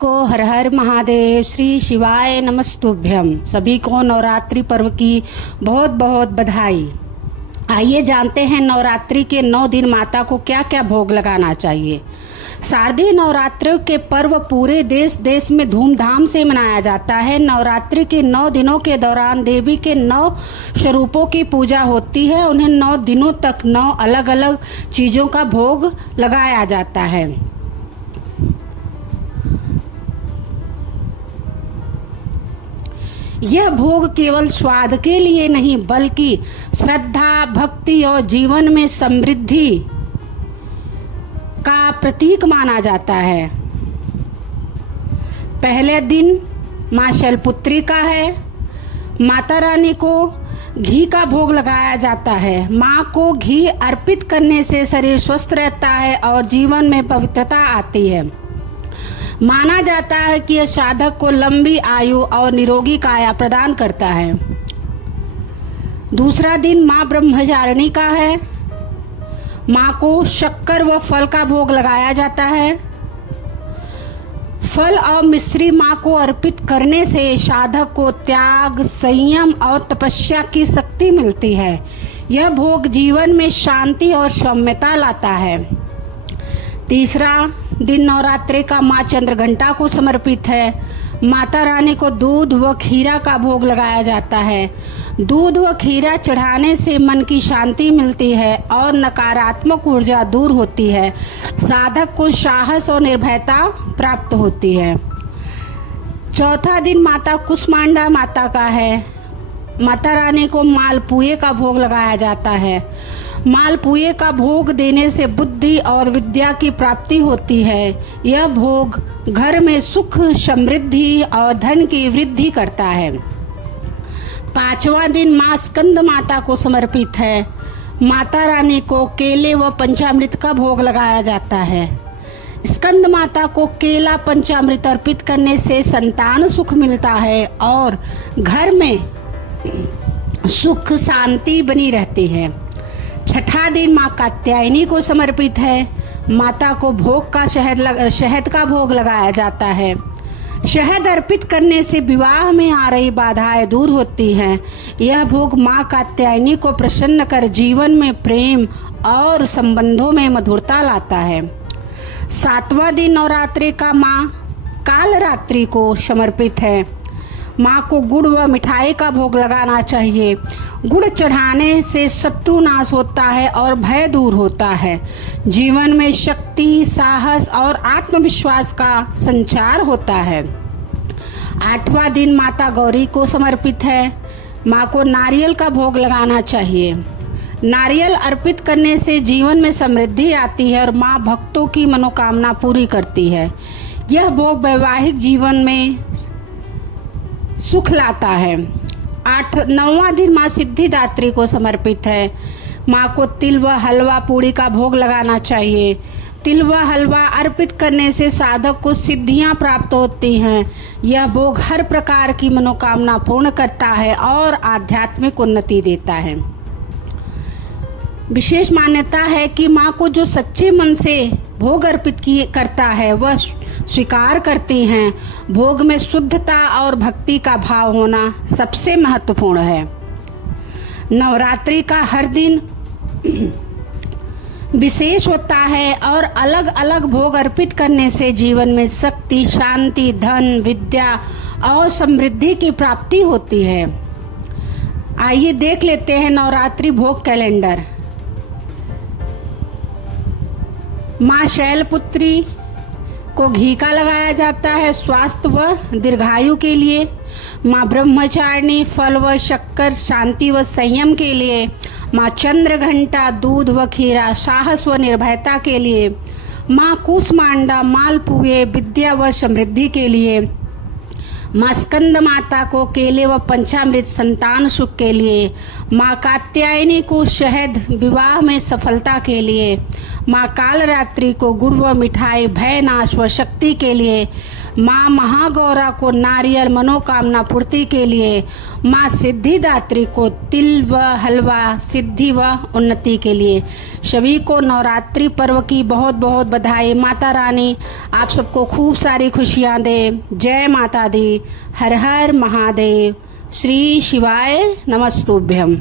को हर हर महादेव। श्री शिवाय नमस्तुभ्यम। सभी को नवरात्रि पर्व की बहुत बहुत बधाई। आइए जानते हैं नवरात्रि के 9 दिन माता को क्या क्या भोग लगाना चाहिए। शारदीय नवरात्रि के पर्व पूरे देश में धूमधाम से मनाया जाता है। नवरात्रि के 9 दिनों के दौरान देवी के 9 स्वरूपों की पूजा होती है। उन्हें 9 दिनों तक 9 अलग अलग चीजों का भोग लगाया जाता है। यह भोग केवल स्वाद के लिए नहीं बल्कि श्रद्धा, भक्ति और जीवन में समृद्धि का प्रतीक माना जाता है। पहले दिन मां शैलपुत्री का है। माता रानी को घी का भोग लगाया जाता है। मां को घी अर्पित करने से शरीर स्वस्थ रहता है और जीवन में पवित्रता आती है। माना जाता है कि यह साधक को लंबी आयु और निरोगी काया प्रदान करता है। दूसरा दिन मां ब्रह्मचारिणी का है। मां को शक्कर व फल का भोग लगाया जाता है। फल और मिश्री मां को अर्पित करने से साधक को त्याग, संयम और तपस्या की शक्ति मिलती है। यह भोग जीवन में शांति और सौम्यता लाता है। तीसरा दिन नवरात्रि का मां चंद्रघंटा को समर्पित है। माता रानी को दूध व खीरा का भोग लगाया जाता है। दूध व खीरा चढ़ाने से मन की शांति मिलती है और नकारात्मक ऊर्जा दूर होती है। साधक को साहस और निर्भयता प्राप्त होती है। चौथा दिन माता कुष्मांडा माता का है। माता रानी को मालपुए का भोग लगाया जाता है। मालपुए का भोग देने से बुद्धि और विद्या की प्राप्ति होती है। यह भोग घर में सुख, समृद्धि और धन की वृद्धि करता है। पांचवा दिन मां स्कंद माता को समर्पित है। माता रानी को केले व पंचामृत का भोग लगाया जाता है। स्कंद माता को केला पंचामृत अर्पित करने से संतान सुख मिलता है और घर में सुख शांति बनी रहती है। छठा दिन मां कात्यायनी को समर्पित है। माता को भोग का शहद का भोग लगाया जाता है। शहद अर्पित करने से विवाह में आ रही बाधाएं दूर होती हैं। यह भोग मां कात्यायनी को प्रसन्न कर जीवन में प्रेम और संबंधों में मधुरता लाता है। सातवां दिन नवरात्रि का मां कालरात्रि को समर्पित है। मां को गुड़ व मिठाई का भोग लगाना चाहिए। गुड़ चढ़ाने से शत्रु नाश होता है और भय दूर होता है। जीवन में शक्ति, साहस और आत्मविश्वास का संचार होता है। आठवां दिन माता गौरी को समर्पित है। मां को नारियल का भोग लगाना चाहिए। नारियल अर्पित करने से जीवन में समृद्धि आती है और मां भक्तों की मनोकामना पूरी करती है। यह भोग वैवाहिक जीवन में सुख लाता है। 9वां दिन मां सिद्धिदात्री को समर्पित है। मां को तिल व हलवा पूड़ी का भोग लगाना चाहिए। तिल व हलवा अर्पित करने से साधक को सिद्धियां प्राप्त होती हैं। यह भोग हर प्रकार की मनोकामना पूर्ण करता है और आध्यात्मिक उन्नति देता है। विशेष मान्यता है कि मां को जो सच्चे मन से भोग अर्पित करता है वह स्वीकार करती हैं। भोग में शुद्धता और भक्ति का भाव होना सबसे महत्वपूर्ण है। नवरात्रि का हर दिन विशेष होता है और अलग अलग भोग अर्पित करने से जीवन में शक्ति, शांति, धन, विद्या और समृद्धि की प्राप्ति होती है। आइए देख लेते हैं नवरात्रि भोग कैलेंडर। मां शैलपुत्री को घी का लगाया जाता है स्वास्थ्य व दीर्घायु के लिए। मां ब्रह्मचारिणी फल व शक्कर शांति व संयम के लिए। मां चंद्रघंटा दूध व खीरा साहस व निर्भयता के लिए। मां कुष्मांडा मालपुए विद्या व समृद्धि के लिए। मां स्कंद माता को केले व पंचामृत संतान सुख के लिए। मां कात्यायनी को शहद विवाह में सफलता के लिए। मां कालरात्रि को गुड़ व मिठाई भय नाश व शक्ति के लिए। माँ महागौरा को नारियल मनोकामना पूर्ति के लिए, माँ सिद्धिदात्री को तिल व हलवा सिद्धि व उन्नति के लिए। सभी को नवरात्रि पर्व की बहुत बहुत बधाई। माता रानी आप सबको खूब सारी खुशियाँ दे। जय माता दी। हर हर महादेव। श्री शिवाय नमस्तुभ्यम।